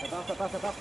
Ça part, ça part.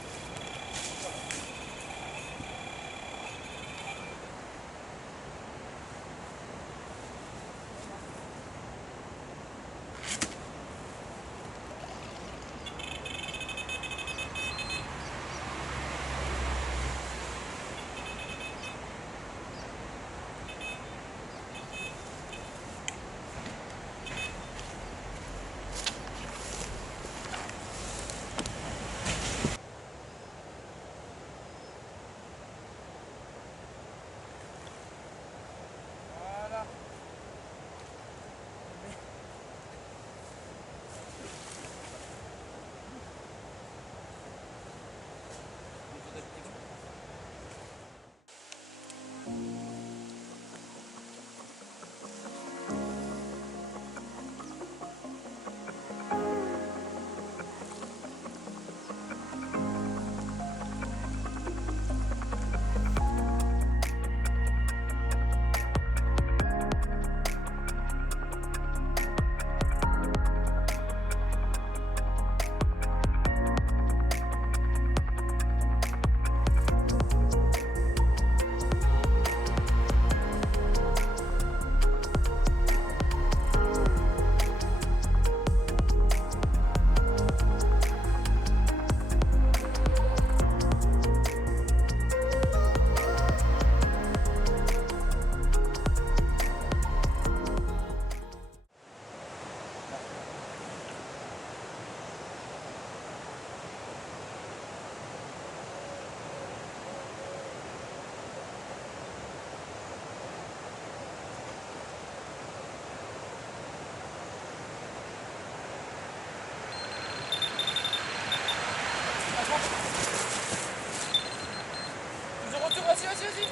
Vas-y.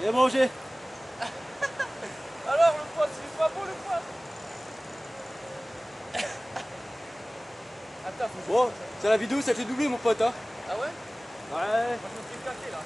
Viens manger. Alors le poisson, c'est pas beau le poisson. Attends, faut que je... Bon, c'est la vidéo, ça fait doubler mon pote, hein. Ah ouais? Ouais. Moi je me fais éclater là.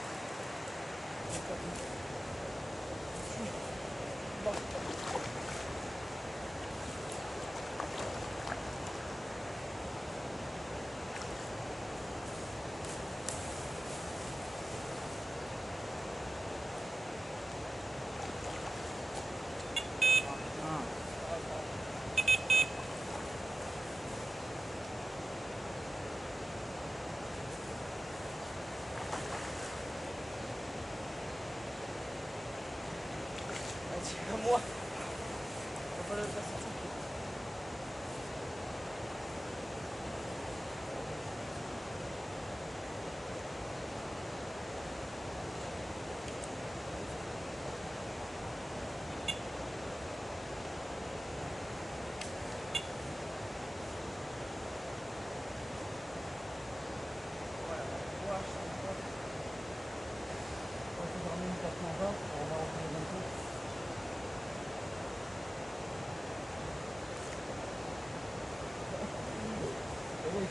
À moi. On va pas le faire sortir. Voilà, on va se dormir une carte en bas, on va rentrer bientôt. Oui,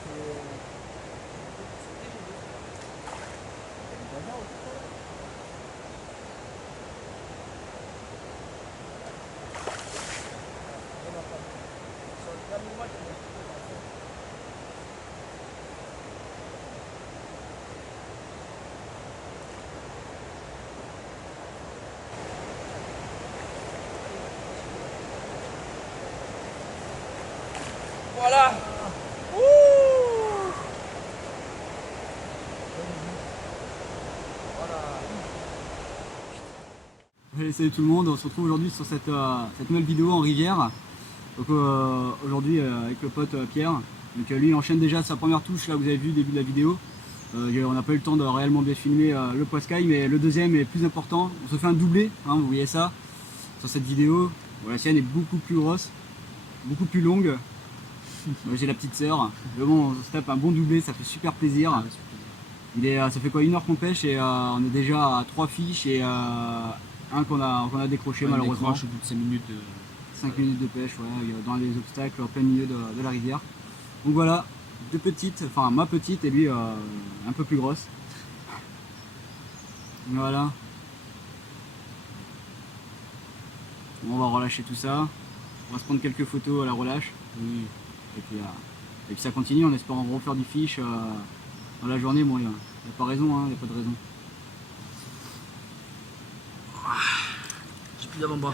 voilà. Ouh. Voilà. Allez, salut tout le monde, on se retrouve aujourd'hui sur cette nouvelle vidéo en rivière. Donc aujourd'hui avec le pote Pierre. Donc lui il enchaîne déjà sa première touche, là vous avez vu au début de la vidéo. On n'a pas eu le temps de réellement bien filmer le poiscaille, mais le deuxième est plus important. On se fait un doublé, hein, vous voyez ça sur cette vidéo. Bon, la sienne est beaucoup plus grosse, beaucoup plus longue. J'ai la petite sœur. Mais bon, on se tape un bon doublé, ça fait super plaisir. Ça fait quoi, 1 heure qu'on pêche et on est déjà à 3 fiches et un qu'on a décroché malheureusement. Décroche au bout de 5 minutes. 5 minutes de pêche, ouais, dans les obstacles en plein milieu de la rivière. Donc voilà, deux petites, enfin ma petite et lui un peu plus grosse. Voilà. Bon, on va relâcher tout ça. On va se prendre quelques photos à la relâche. Oui. Et puis Et puis ça continue en espérant refaire du fiche dans la journée. Bon, il n'y a pas raison, hein, il n'y a pas de raison. J'ai plus d'avant-bras.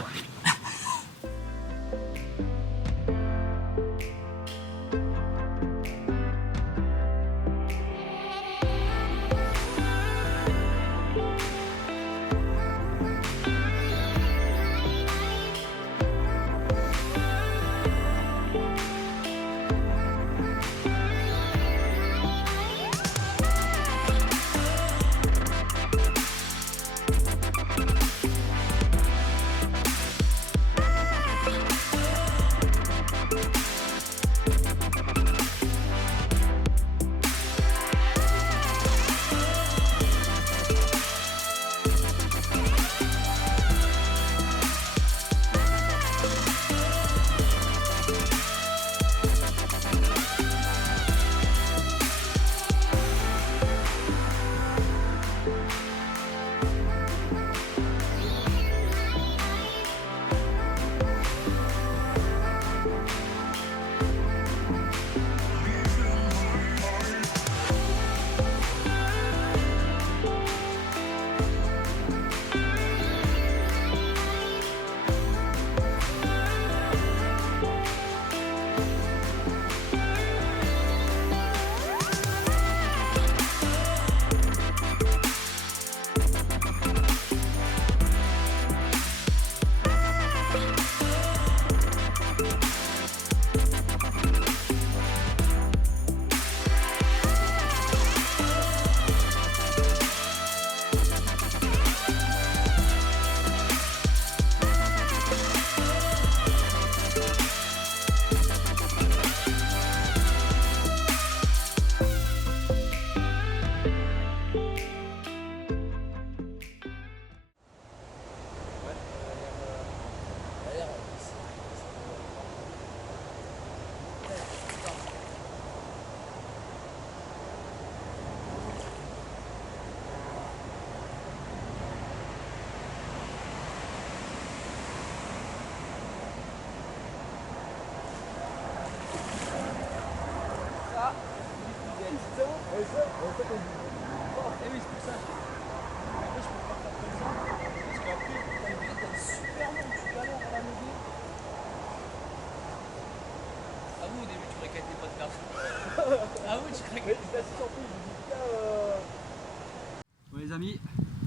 Bon les amis,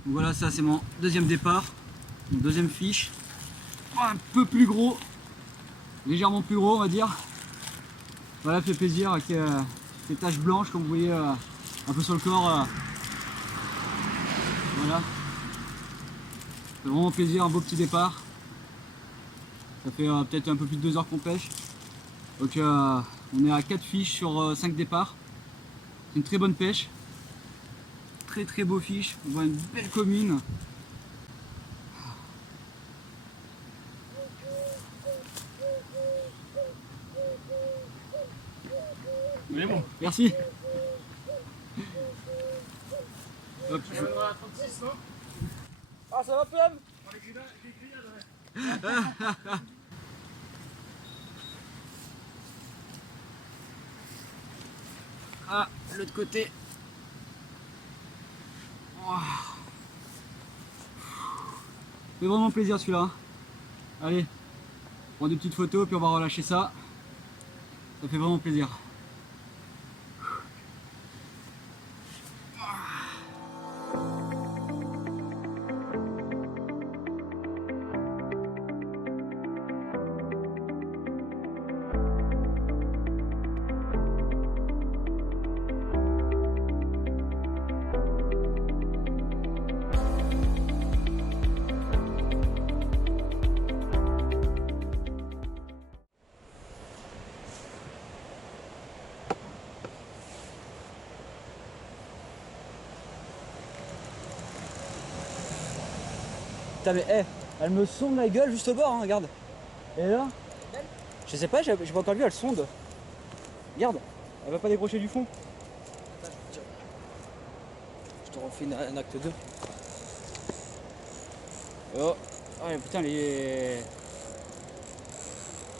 donc voilà, ça c'est mon deuxième départ, mon deuxième fiche. Un peu plus gros, légèrement plus gros on va dire. Voilà, fait plaisir avec ces taches blanches comme vous voyez un peu sur le corps. Voilà, fait vraiment plaisir, un beau petit départ. Ça fait peut-être un peu plus de 2 heures qu'on pêche. Donc on est à 4 fiches sur 5 départs. C'est une très bonne pêche. Très très beau fiche. On voit une belle commune. Mais bon. Merci. Hop, Ah, ça va, Plum? Ah, l'autre côté. Wow. C'est vraiment plaisir celui-là. Allez, on prend des petites photos puis on va relâcher ça. Ça fait vraiment plaisir. Putain mais elle me sonde la gueule juste au bord, hein, regarde. Et là, je sais pas, j'ai pas encore vu, elle sonde. Regarde, elle va pas décrocher du fond. Je te refais un acte 2. Oh, ah mais putain, elle est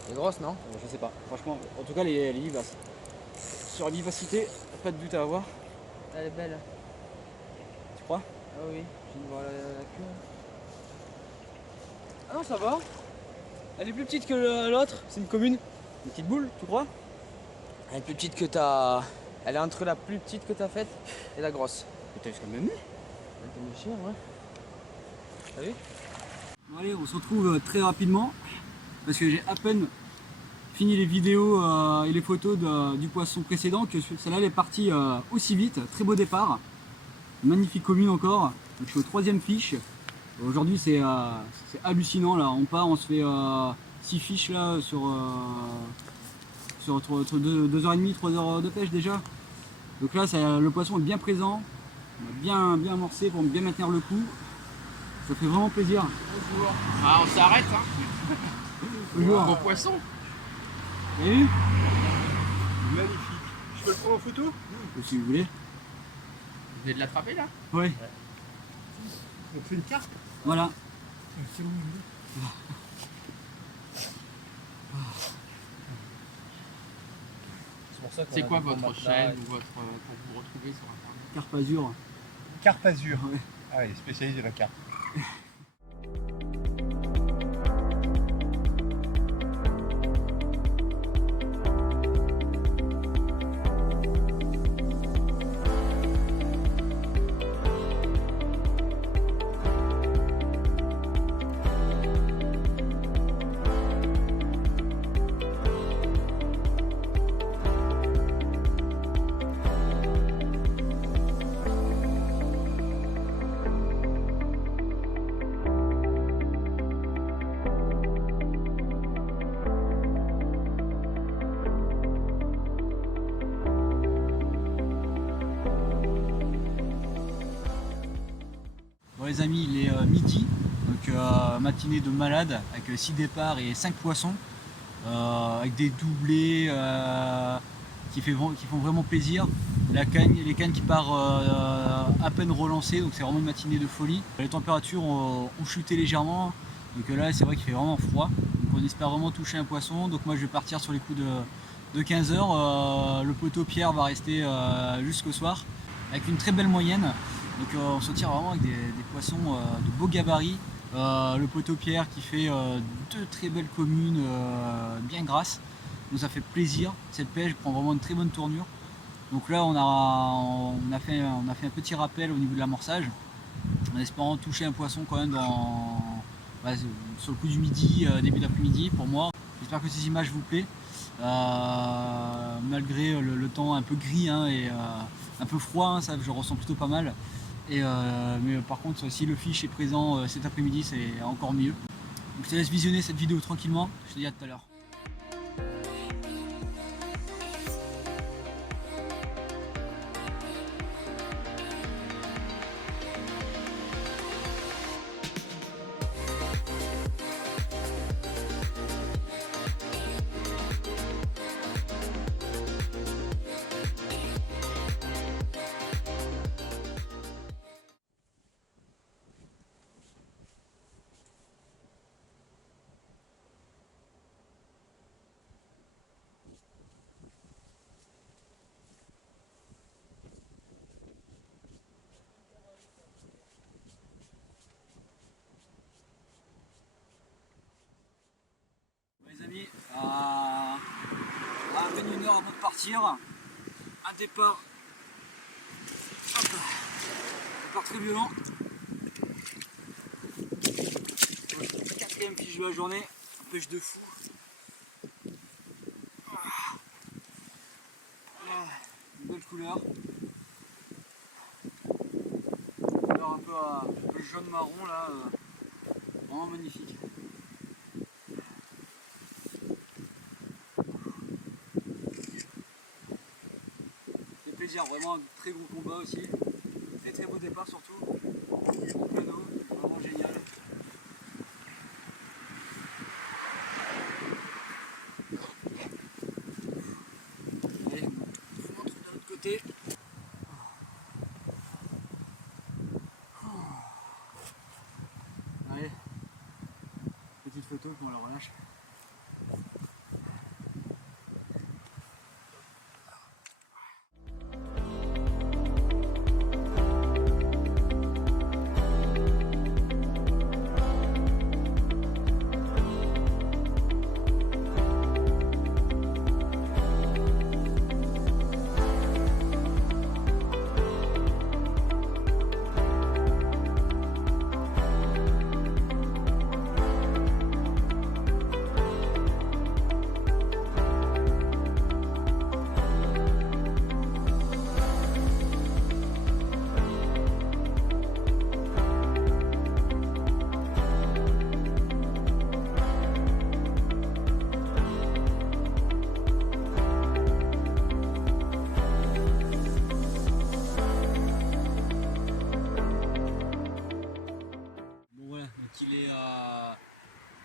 C'est grosse, non? je sais pas, franchement, en tout cas elle est vivace. sur la vivacité, pas de doute à avoir. Elle est belle. Tu crois? Ah oui, je viens de voir la queue. Ah non, ça va. Elle est plus petite que l'autre, c'est une commune. Une petite boule, tu crois? Elle est plus petite que ta. Elle est entre la plus petite que t'as faite et la grosse. Mais t'as vu ce qu'elle m'a mis? Elle tombe de chien, ouais. T'as vu? Bon allez, on se retrouve très rapidement parce que j'ai à peine fini les vidéos et les photos du poisson précédent que celle-là elle est partie aussi vite. Très beau départ, magnifique commune encore. Donc, je suis au 3e fiche. Aujourd'hui c'est hallucinant là, on part, on se fait 6 fiches là sur 2h30, 3 heures de pêche déjà. Donc là le poisson est bien présent, on a bien amorcé pour bien maintenir le coup. Ça fait vraiment plaisir. Bonjour. Ah, on s'arrête, hein. Bonjour. Gros poisson. Vous avez vu? Magnifique. Je peux le prendre en photo? Si vous voulez. Vous venez de l'attraper là? Ouais. On fait une carte? Voilà. C'est où? C'est quoi votre chaîne ou votre pour vous retrouver sur internet? Carpe Azur. Carpe Azur. Ouais. Ah ouais, spécialiste de la carte. Bon les amis, il est midi, donc matinée de malade avec 6 départs et 5 poissons, avec des doublés qui font vraiment plaisir. Les cannes qui partent à peine relancées, donc c'est vraiment une matinée de folie. Les températures ont chuté légèrement, donc là c'est vrai qu'il fait vraiment froid. Donc on espère vraiment toucher un poisson, donc moi je vais partir sur les coups de 15 h. Le poteau Pierre va rester jusqu'au soir, avec une très belle moyenne. Donc on se tire vraiment avec des poissons de beau gabarit. Le poteau Pierre qui fait 2 très belles communes bien grasses. Donc ça fait plaisir, cette pêche prend vraiment une très bonne tournure. Donc là on a fait un petit rappel au niveau de l'amorçage, en espérant toucher un poisson quand même sur le coup du midi, début d'après-midi pour moi. J'espère que ces images vous plaisent. Malgré le temps un peu gris hein, et un peu froid, hein, ça je ressens plutôt pas mal. Mais par contre si le fiche est présent cet après-midi c'est encore mieux. Donc je te laisse visionner cette vidéo tranquillement, je te dis à tout à l'heure. Les amis, à peine 1 heure avant de partir, un départ très violent. 4e fiche de la journée, pêche de fou. Une belle couleur. Couleur un peu jaune marron là, vraiment magnifique. C'est plaisir, vraiment un très gros combat aussi. Très beau départ surtout. Au canot, vraiment génial. Allez, je vous montre de l'autre côté. Allez, petite photo qu'on la relâche.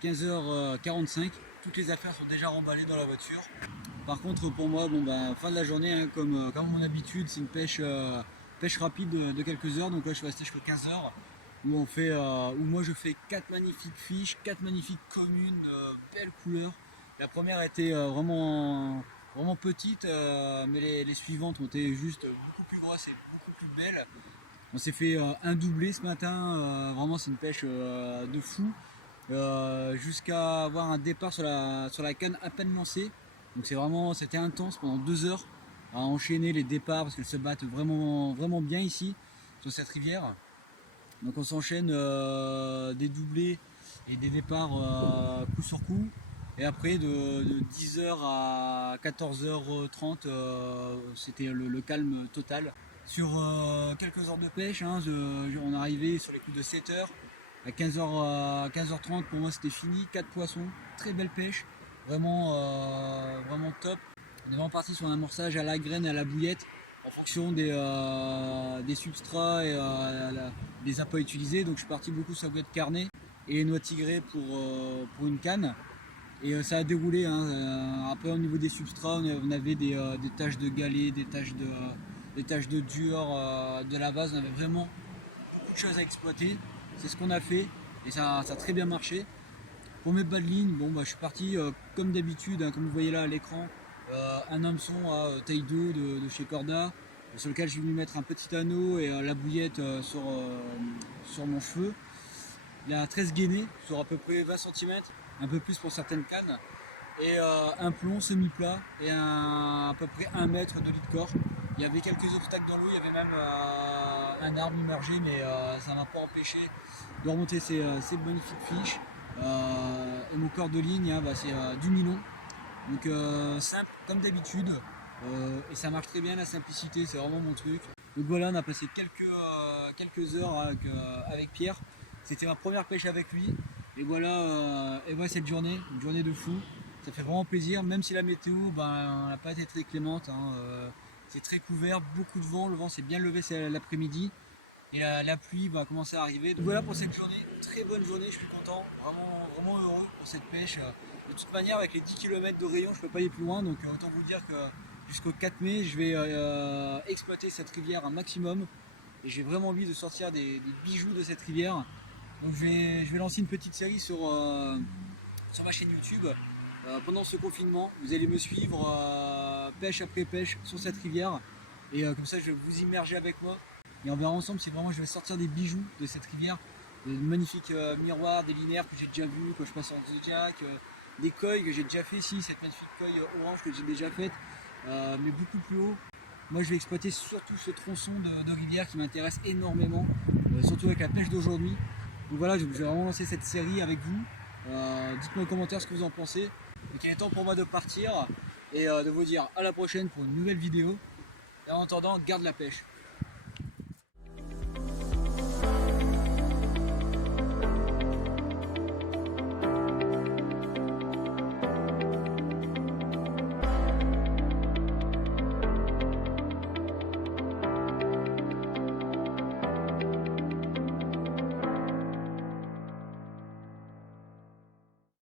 15h45. Toutes les affaires sont déjà remballées dans la voiture. Par contre pour moi, fin de la journée, hein, comme à mon habitude, c'est une pêche rapide de quelques heures. Donc là je suis resté jusqu'à 15h où moi je fais 4 magnifiques fiches, 4 magnifiques communes de belles couleurs. La première était vraiment petite, mais les suivantes ont été juste beaucoup plus grosses et beaucoup plus belles. On s'est fait un doublé ce matin, vraiment c'est une pêche de fou, jusqu'à avoir un départ sur la canne à peine lancée. Donc c'était intense pendant 2 heures à enchaîner les départs parce qu'elles se battent vraiment bien ici sur cette rivière. Donc on s'enchaîne des doublés et des départs coup sur coup. Et après de 10h à 14h30, c'était le calme total. Sur quelques heures de pêche, hein, on est arrivé sur les coups de 7h. À 15h30 pour moi c'était fini, 4 poissons, très belle pêche, vraiment top. On est vraiment parti sur un amorçage à la graine et à la bouillette en fonction des substrats et des appâts utilisés. Donc je suis parti beaucoup sur la bouillette carnée et les noix tigrées pour une canne. Et ça a déroulé, hein. Après au niveau des substrats on avait des taches de galets, des taches de dur, de la vase, on avait vraiment beaucoup de choses à exploiter. C'est ce qu'on a fait et ça a très bien marché. Pour mes bas de ligne, je suis parti comme d'habitude, hein, comme vous voyez là à l'écran, un hameçon à taille 2 de chez Corda, sur lequel je vais lui mettre un petit anneau et la bouillette sur mon cheveu. Il a 13 gainés sur à peu près 20 cm, un peu plus pour certaines cannes, et un plomb semi-plat et à peu près 1 mètre de lit de corps. Il y avait quelques obstacles dans l'eau, il y avait même un arbre immergé, mais ça ne m'a pas empêché de remonter ces magnifiques fiches. Et mon corps de ligne, hein, c'est du nylon. Donc simple comme d'habitude, et ça marche très bien, la simplicité, c'est vraiment mon truc. Donc voilà, on a passé quelques heures avec Pierre. C'était ma première pêche avec lui. Et voilà cette journée, une journée de fou. Ça fait vraiment plaisir, même si la météo n'a pas été très clémente, hein, c'est très couvert, beaucoup de vent, le vent s'est bien levé l'après-midi et la pluie va commencer à arriver. Donc voilà pour cette journée, très bonne journée, je suis content, vraiment heureux pour cette pêche. De toute manière avec les 10 km de rayon je ne peux pas aller plus loin, donc autant vous dire que jusqu'au 4 mai je vais exploiter cette rivière un maximum et j'ai vraiment envie de sortir des bijoux de cette rivière. Donc je vais lancer une petite série sur ma chaîne YouTube. Pendant ce confinement, vous allez me suivre pêche après pêche sur cette rivière et comme ça je vais vous immerger avec moi et on verra ensemble si vraiment je vais sortir des bijoux de cette rivière, des magnifiques miroirs, des linéaires que j'ai déjà vus quand je passe en Zodiac, des coilles que j'ai déjà fait ici, cette magnifique coille orange que j'ai déjà faite, mais beaucoup plus haut. Moi je vais exploiter surtout ce tronçon de rivière qui m'intéresse énormément, surtout avec la pêche d'aujourd'hui. Donc voilà, je vais vraiment lancer cette série avec vous. Dites-moi en commentaire ce que vous en pensez. Donc il est temps pour moi de partir et de vous dire à la prochaine pour une nouvelle vidéo. Et en attendant, garde la pêche.